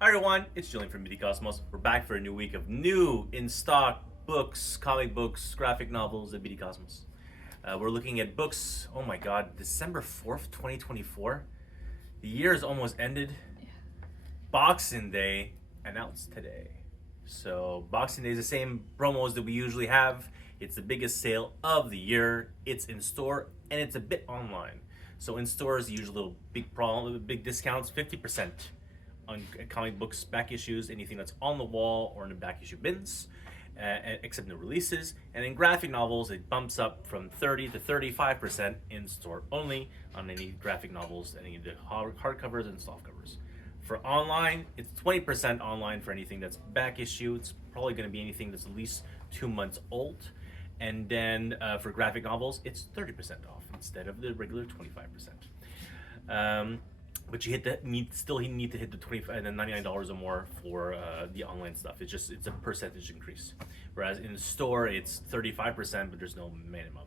Hi everyone, it's Julian from Media Cosmos. We're back for a new week of new in-stock books, comic books, graphic novels at Media Cosmos. We're looking at books, oh my god, December 4th, 2024. The year is almost ended. Boxing Day announced today. So Boxing Day is the same promos that we usually have. It's the biggest sale of the year. It's in store and it's a bit online. So in stores, usually big discounts, 50% on comic books, back issues, anything that's on the wall or in the back issue bins, except new releases. And in graphic novels, it bumps up from 30 to 35% in store only on any graphic novels, any of the hardcovers and softcovers. For online, it's 20% online for anything that's back issue. It's probably going to be anything that's at least 2 months old. And then for graphic novels, it's 30% off instead of the regular 25%. But you need to hit the $25 and $99 or more for the online stuff. It's a percentage increase. Whereas in the store it's 35%, but there's no minimum.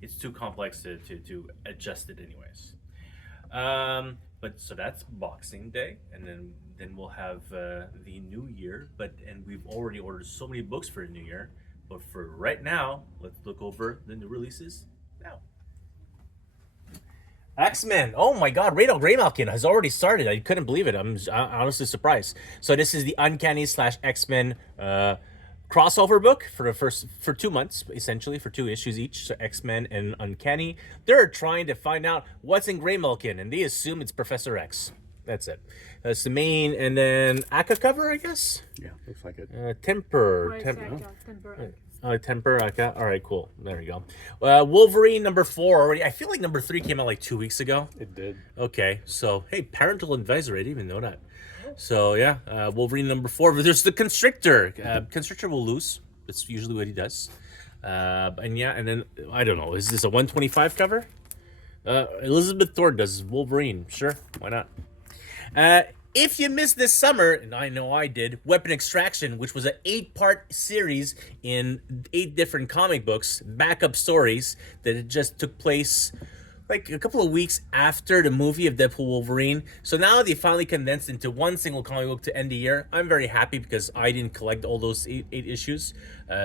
It's too complex to adjust it anyways. But so that's Boxing Day, and then we'll have the new year. And we've already ordered so many books for the new year. But for right now, let's look over the new releases now. X-Men. Oh my god, Rado Graymalkin has already started. I couldn't believe it. I'm honestly surprised. So this is the Uncanny / X-Men crossover book for 2 months, essentially, for 2 issues each. So X-Men and Uncanny. They're trying to find out what's in Graymalkin, and they assume it's Professor X. That's it. That's the main, and then Aka cover, I guess? Yeah, looks like it. Temper. Temper. Okay. All right, cool. There we go. Wolverine number 4 already. I feel like number 3 came out like 2 weeks ago. It did. Okay, so hey, parental advisory. I didn't even know that. So yeah, Wolverine number 4. But there's the Constrictor. Constrictor will lose. That's usually what he does. And then I don't know. Is this a 125 cover? Elizabeth Thorne does Wolverine. Sure, why not? If you missed this summer, and I know I did, Weapon Extraction, which was an 8-part series in 8 different comic books, backup stories that just took place like a couple of weeks after the movie of Deadpool Wolverine. So now they finally condensed into one single comic book to end the year. I'm very happy because I didn't collect all those 8 issues.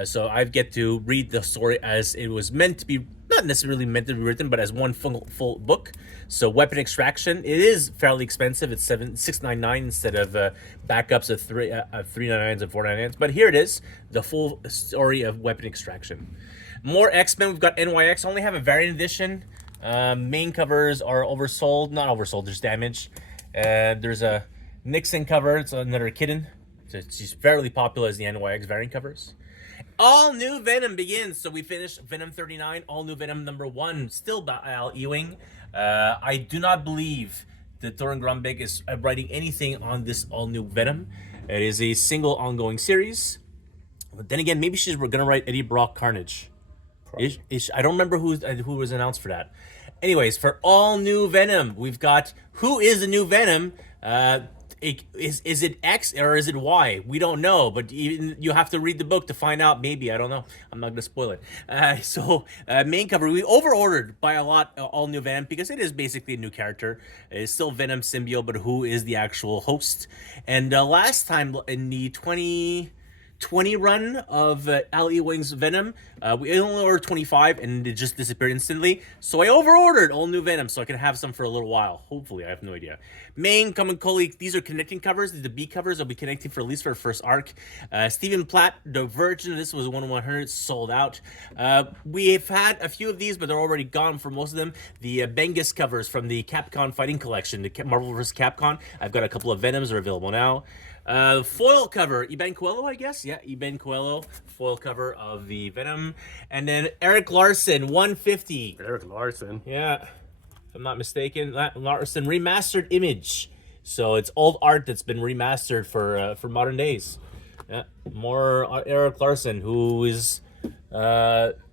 So I get to read the story as it was meant to be, not necessarily meant to be written, but as one full book. So Weapon Extraction, it is fairly expensive. It's $6.99 instead of backups of $3.99s and $4.99s. But here it is, the full story of Weapon Extraction. More X-Men. We've got NYX. Only have a variant edition. Main covers are oversold. Not oversold, there's damage. There's a Nixon cover. It's another kitten. So she's fairly popular as the NYX variant covers. All new Venom begins. So we finished Venom 39. All new Venom number 1. Still by Al Ewing. I do not believe that Thorin Grumbig is writing anything on this all new Venom. It is a single ongoing series. But then again, maybe she's going to write Eddie Brock Carnage. I don't remember who was announced for that. Anyways, for all new Venom, we've got who is the new Venom. Is it X or is it Y? We don't know, but you have to read the book to find out. Maybe, I don't know. I'm not gonna spoil it. Main cover, we overordered by a lot all new Venom because it is basically a new character. It's still Venom symbiote, but who is the actual host? And last time in the 2020 run of Al Ewing's Venom, we only ordered 25 and it just disappeared instantly. So I overordered all new Venom so I can have some for a little while. Hopefully, I have no idea. Main, Comic these are connecting covers. The B covers will be connecting for at least for the first arc. Stephen Platt, the version of this was 1/100, sold out. We've had a few of these, but they're already gone for most of them. The Bengus covers from the Capcom Fighting Collection, the Marvel vs. Capcom. I've got a couple of Venoms that are available now. Foil cover, Iban Coelho, I guess. Yeah, Iban Coelho, foil cover of the Venom. And then Eric Larson, 150. Eric Larson. Yeah, if I'm not mistaken. Larson remastered image. So it's old art that's been remastered for modern days. Yeah, more Eric Larson, who is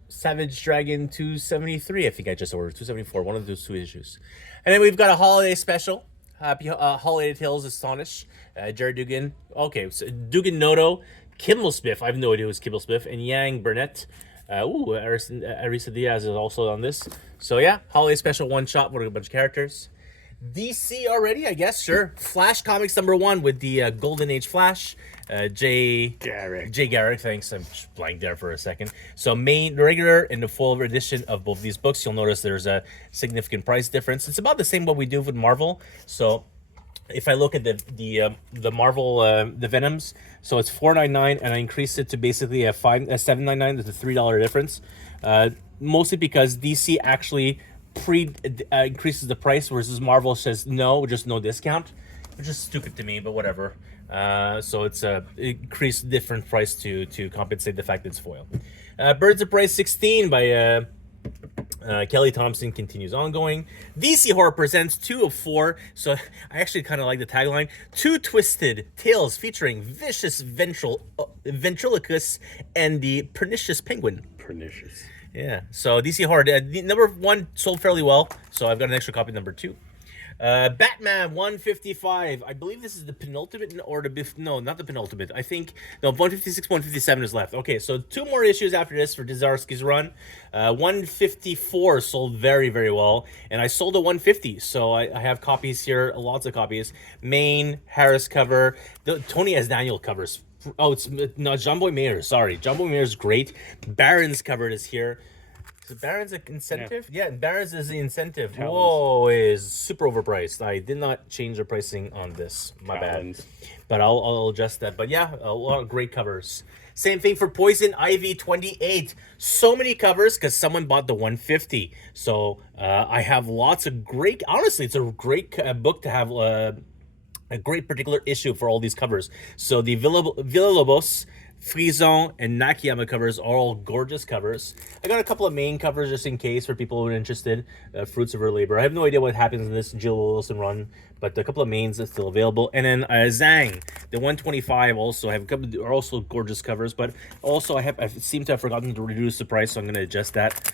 Savage Dragon 273. I think I just ordered 274, one of those 2 issues. And then we've got a holiday special. Happy Holiday Tales Astonish. Jerry Dugan. Okay, so Dugan Noto, Kimmel Smith. I have no idea who's Kimmel Smith. And Yang Burnett. Arisa Diaz is also on this. So yeah, holiday special one shot with a bunch of characters. DC already, I guess. Sure. Flash Comics #1 with the Golden Age Flash. Jay Garrick, thanks. I'm just blank there for a second. So the regular and the full edition of both these books, you'll notice there's a significant price difference. It's about the same what we do with Marvel. So if I look at the Marvel the Venoms, so it's $4.99, and I increased it to basically a $7.99. There's a $3 difference, mostly because DC actually increases the price, versus Marvel says no, just no discount, which is stupid to me, but whatever. So it's a increased different price to compensate the fact that it's foil. Birds of Prey 16 by Kelly Thompson continues ongoing. DC Horror presents 2 of 4. So I actually kind of like the tagline: 2 twisted tales featuring vicious ventriloquist and the pernicious penguin. Pernicious. Yeah. So DC Horror, the #1 sold fairly well. So I've got an extra copy, #2. Batman 155. I believe this is the penultimate, or no, not the penultimate. I think 156, 157 is left. Okay, so 2 more issues after this for Dzarsky's run. 154 sold very, very well, and I sold a 150. So I have copies here, lots of copies. Main Harris cover, the Tony S. Daniel covers. Oh, it's no John Boy Mayer. Sorry, John Boy Mayer's great. Baron's cover is here. Is Baron's an incentive? Yeah, Baron's is the incentive. Talons. Whoa, is super overpriced. I did not change the pricing on this. My Talons. Bad. But I'll adjust that. But yeah, a lot of great covers. Same thing for Poison Ivy 28. So many covers because someone bought the 150. So I have lots of great. Honestly, it's a great book to have a great particular issue for all these covers. So the Villalobos, Frison, and Nakayama covers are all gorgeous covers. I got a couple of main covers just in case for people who are interested. Fruits of Her Labor. I have no idea what happens in this Jill Wilson run, but a couple of mains are still available. And then Zhang, the 125, also have a couple are also gorgeous covers. But also I seem to have forgotten to reduce the price, so I'm going to adjust that.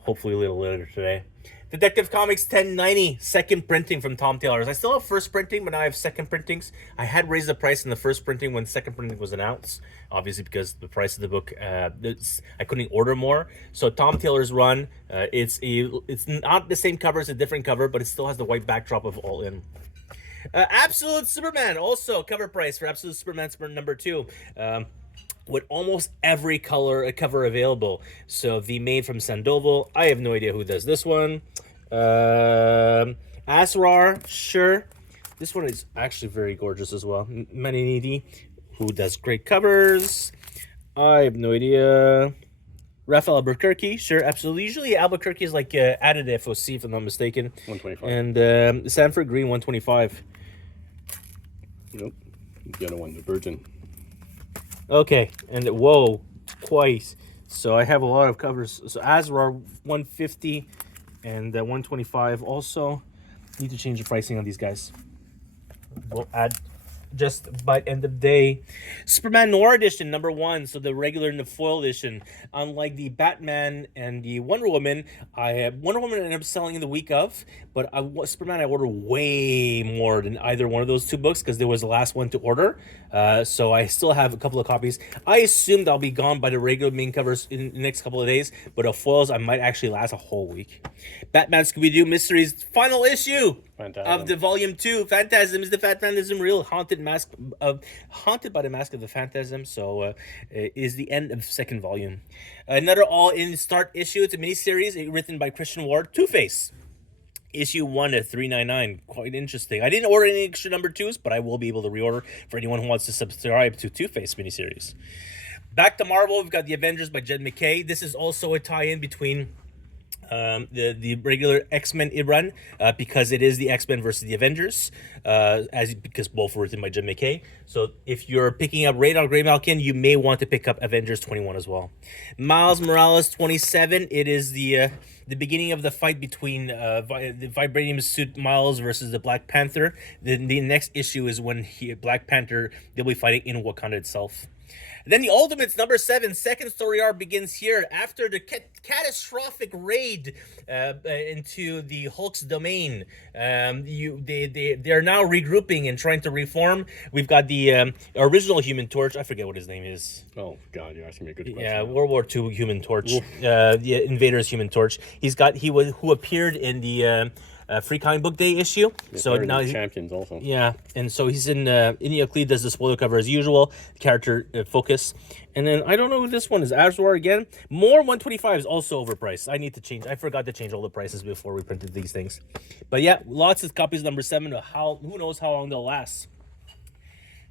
Hopefully a little later today. Detective Comics 1090, second printing from Tom Taylor's. I still have first printing, but now I have second printings. I had raised the price in the first printing when second printing was announced, obviously because the price of the book, I couldn't order more. So Tom Taylor's run, it's not the same cover, it's a different cover, but it still has the white backdrop of All In. Absolute Superman, also cover price for Absolute Superman #2. With almost every cover available. So the maid from Sandoval, I have no idea who does this one. Asrar, sure. This one is actually very gorgeous as well. Maninidi, who does great covers. I have no idea. Raphael Albuquerque, sure, absolutely. Usually Albuquerque is like added FOC, if I'm not mistaken. 125. And Sanford Green, 125. Nope. The other one, the Virgin. Okay, and whoa, twice. So I have a lot of covers. So Asrar 150 and 125. Also, need to change the pricing on these guys. We'll add just by end of day. Superman Noir Edition #1. So the regular and the foil edition. Unlike the Batman and the Wonder Woman, I have Wonder Woman ended up selling in the week of, but Superman I ordered way more than either one of those 2 books because there was the last one to order. So I still have a couple of copies. I assumed I'll be gone by the regular main covers in the next couple of days, but the foils I might actually last a whole week. Batman Scooby-Doo Mysteries final issue. Phantasm. Of the volume 2. Phantasm is the Phantasm real. Haunted by the Mask of the Phantasm. So is the end of 2nd volume. Another all-in start issue. It's a miniseries written by Christian Ward. Two-Face. Issue 1 at $3.99. Quite interesting. I didn't order any extra #2s, but I will be able to reorder for anyone who wants to subscribe to Two-Face miniseries. Back to Marvel, we've got The Avengers by Jed McKay. This is also a tie-in between the regular X-Men run, because it is the X-Men versus the Avengers, because both were written by Jim McKay. So if you're picking up Radar Grey Malkin, you may want to pick up Avengers 21 as well. Miles Morales 27. It is the beginning of the fight between the Vibranium suit Miles versus the Black Panther. The next issue is when Black Panther, they'll be fighting in Wakanda itself. Then the Ultimates #7, second story arc begins here after the catastrophic raid into the Hulk's domain. They are now regrouping and trying to reform. We've got the original Human Torch. I forget what his name is. Oh God, you're asking me a good question. Yeah, World War II Human Torch. The Invaders Human Torch. Who appeared in the Free Comic Book Day issue. Yeah, So they're now the champions also. yeah, and so he's in India Clee does the spoiler cover as usual, character focus. And then I don't know who this one is. Azor again. More 125 is also overpriced. I need to change. I forgot to change all the prices before we printed these things. But yeah, lots of copies number 7. Who knows how long they'll last.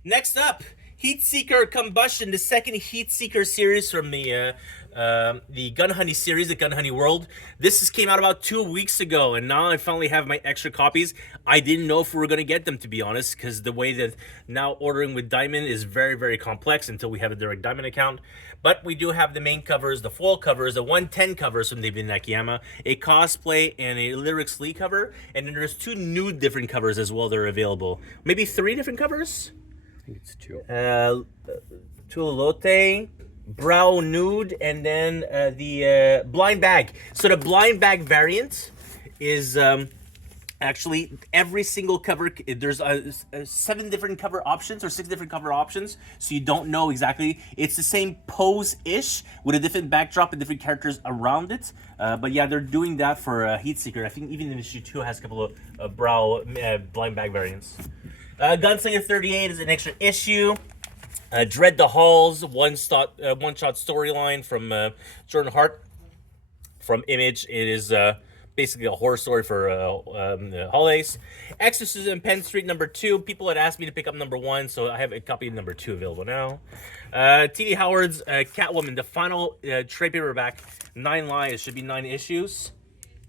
Next up, Heatseeker Combustion, the second Heatseeker series from the Gun Honey series, the Gun Honey World. This came out about 2 weeks ago, and now I finally have my extra copies. I didn't know if we were going to get them, to be honest, because the way that now ordering with Diamond is very, very complex until we have a direct Diamond account. But we do have the main covers, the foil covers, the 110 covers from David Nakayama, a cosplay, and a Lyrics Lee cover. And then there's 2 new different covers as well that are available. Maybe 3 different covers? I think it's 2. Tulalote, Brow Nude, and then the Blind Bag. So the Blind Bag variant is actually every single cover. There's 7 different cover options or 6 different cover options, so you don't know exactly. It's the same pose-ish with a different backdrop and different characters around it. But yeah, they're doing that for Heatseeker. I think even in issue 2 has a couple of brow Blind Bag variants. Gunslinger 38 is an extra issue. Dread the Halls, one-shot storyline from Jordan Hart from Image. It is basically a horror story for the holidays. Exorcism Penn Street number 2. People had asked me to pick up number 1, so I have a copy of number 2 available now. T.D. Howard's Catwoman, the final trade paperback, 9 lives, should be 9 issues.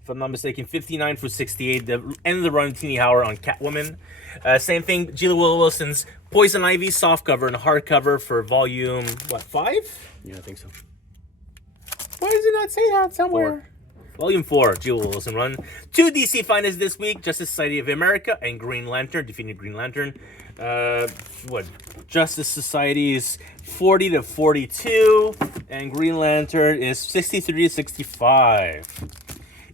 If I'm not mistaken, 59 through 68, the end of the run, Teeny Howard on Catwoman. Same thing, Gila Wilson's Poison Ivy softcover and hardcover for volume, 5? Yeah, I think so. Why does it not say that somewhere? 4. Volume 4, Gila Wilson run. 2 DC finalists this week, Justice Society of America and Green Lantern, Defeating Green Lantern. Justice Society is 40 to 42, and Green Lantern is 63 to 65.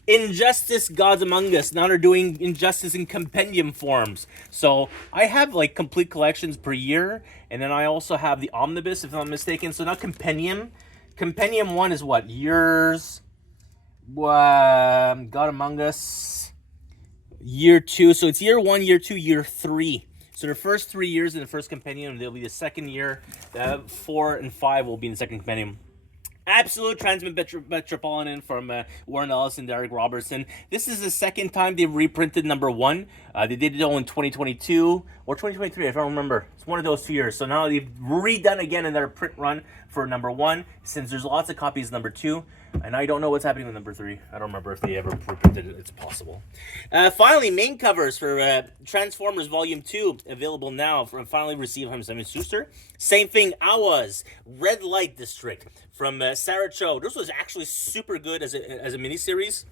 Injustice Gods Among Us. Now they're doing Injustice in compendium forms. So I have like complete collections per year, and then I also have the omnibus, if I'm not mistaken. So now compendium. Compendium 1 is what? Years. God Among Us. Year 2. So it's year 1, year 2, year 3. So the first 3 years in the first compendium, they'll be the second year. 4 and 5 will be in the second compendium. Absolute Metropolitan from Warren Ellis and Derek Robertson. This is the second time they've reprinted number 1. They did it all in 2022 or 2023, I don't remember. It's one of those 2 years. So now they've redone again another print run for number 1, since there's lots of copies of number 2. And I don't know what's happening with number 3. I don't remember if they ever reprinted it. It's possible. Finally, main covers for Transformers Volume 2, available now. Finally received from Simon Schuster. Same thing, Awas, Red Light District from Sarah Cho. This was actually super good as a miniseries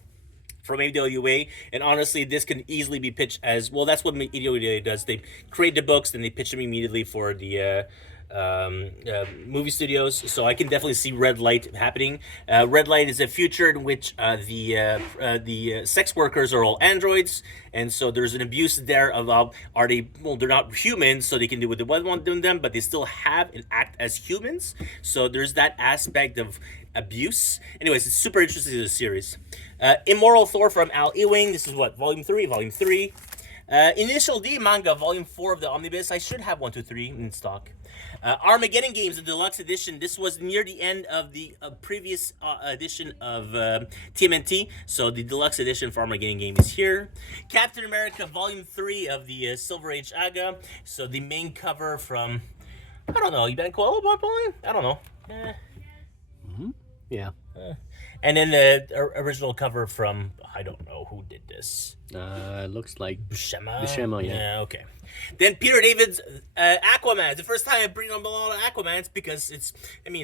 from AWA, and honestly, this can easily be pitched as, well, that's what AWA does. They create the books, then they pitch them immediately for the movie studios, so I can definitely see Red Light happening. Red Light is a future in which the sex workers are all androids, and so there's an abuse there of they're not humans, so they can do what they want to them, but they still have and act as humans. So there's that aspect of abuse. Anyways, it's super interesting in the series. Immoral Thor from Al Ewing. This is what, volume 3. Initial D manga, volume 4 of the omnibus. I should have 1, 2, 3 in stock. Armageddon Games, the deluxe edition. This was near the end of the previous edition of TMNT, so the deluxe edition for Armageddon Game is here. Captain America, volume 3 of the Silver Age Aga. So the main cover from, I don't know, Iban Coelho, probably? I don't know. Yeah. And then the original cover from, I don't know who did this. Looks like Buscema, yeah. Yeah, okay. Then Peter David's Aquaman. It's the first time I bring on a lot of Aquamans because it's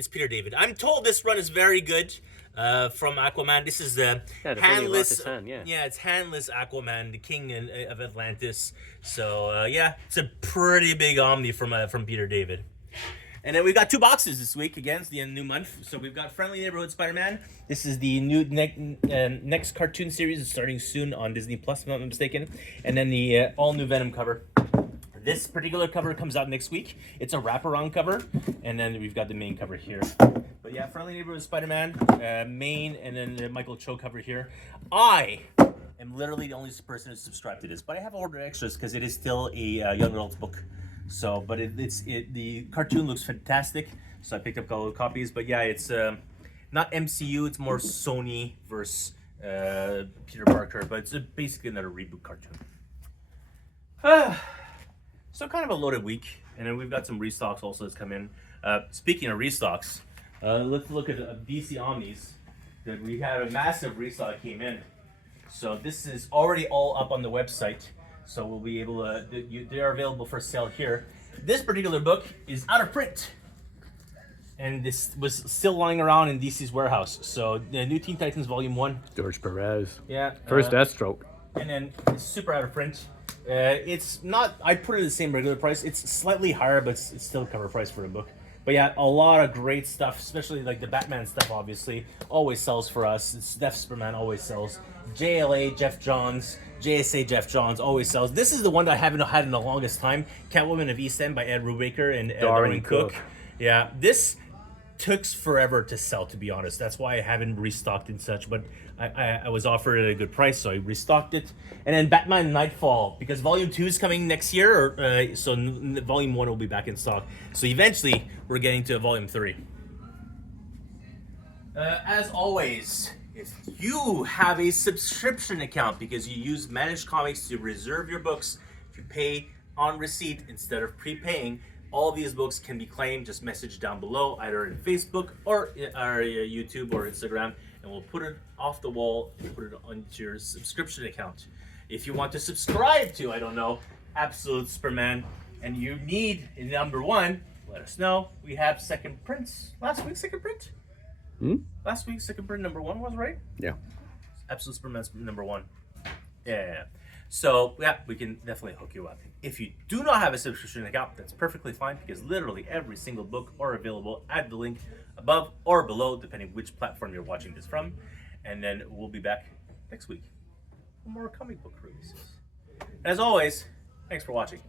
Peter David. I'm told this run is very good from Aquaman. This is the handless, it's handless Aquaman, the king of Atlantis. So it's a pretty big omni from Peter David. And then we've got 2 boxes this week. Again, it's the new month. So we've got Friendly Neighborhood Spider-Man. This is the new next cartoon series. It's starting soon on Disney Plus, if I'm not mistaken. And then the all-new Venom cover. This particular cover comes out next week. It's a wraparound cover. And then we've got the main cover here. But yeah, Friendly Neighborhood Spider-Man, main, and then the Michael Cho cover here. I am literally the only person who's subscribed to this, but I have ordered extras because it is still a young adult's book. So, but the cartoon looks fantastic, so I picked up a couple of copies. But yeah, it's not MCU, it's more Sony versus Peter Parker, but it's basically another reboot cartoon. So kind of a loaded week, and then we've got some restocks also that's come in. Speaking of restocks, let's look at DC Omnis. That we had a massive restock came in. So this is already all up on the website. So we'll be able to, they are available for sale here. This particular book is out of print. And this was still lying around in DC's warehouse. So the New Teen Titans Volume 1. George Perez. Yeah. First Deathstroke. And then it's super out of print. It's not, I put it at the same regular price. It's slightly higher, but it's still cover price for a book. But yeah, a lot of great stuff, especially like the Batman stuff, obviously, always sells for us. It's Death Superman always sells. JLA, Jeff Johns, JSA, Jeff Johns always sells. This is the one that I haven't had in the longest time. Catwoman of East End by Ed Brubaker and Darwin Cook. Yeah, this took forever to sell, to be honest. That's why I haven't restocked and such, but I was offered at a good price, so I restocked it. And then Batman Nightfall, because Volume 2 is coming next year, or, so Volume 1 will be back in stock. So eventually, we're getting to Volume 3. As always, if you have a subscription account because you use Managed Comics to reserve your books, if you pay on receipt instead of prepaying, all these books can be claimed. Just message down below, either in Facebook or YouTube or Instagram, and we'll put it off the wall and put it onto your subscription account. If you want to subscribe to, I don't know, Absolute Superman, and you need a number 1, let us know. We have second prints. Last week's second print? Last week's second print number 1 was, right? Yeah. Absolute Superman's number 1. Yeah. So, yeah, we can definitely hook you up. If you do not have a subscription account, that's perfectly fine, because literally every single book are available at the link above or below, depending which platform you're watching this from. And then we'll be back next week for more comic book releases. As always, thanks for watching.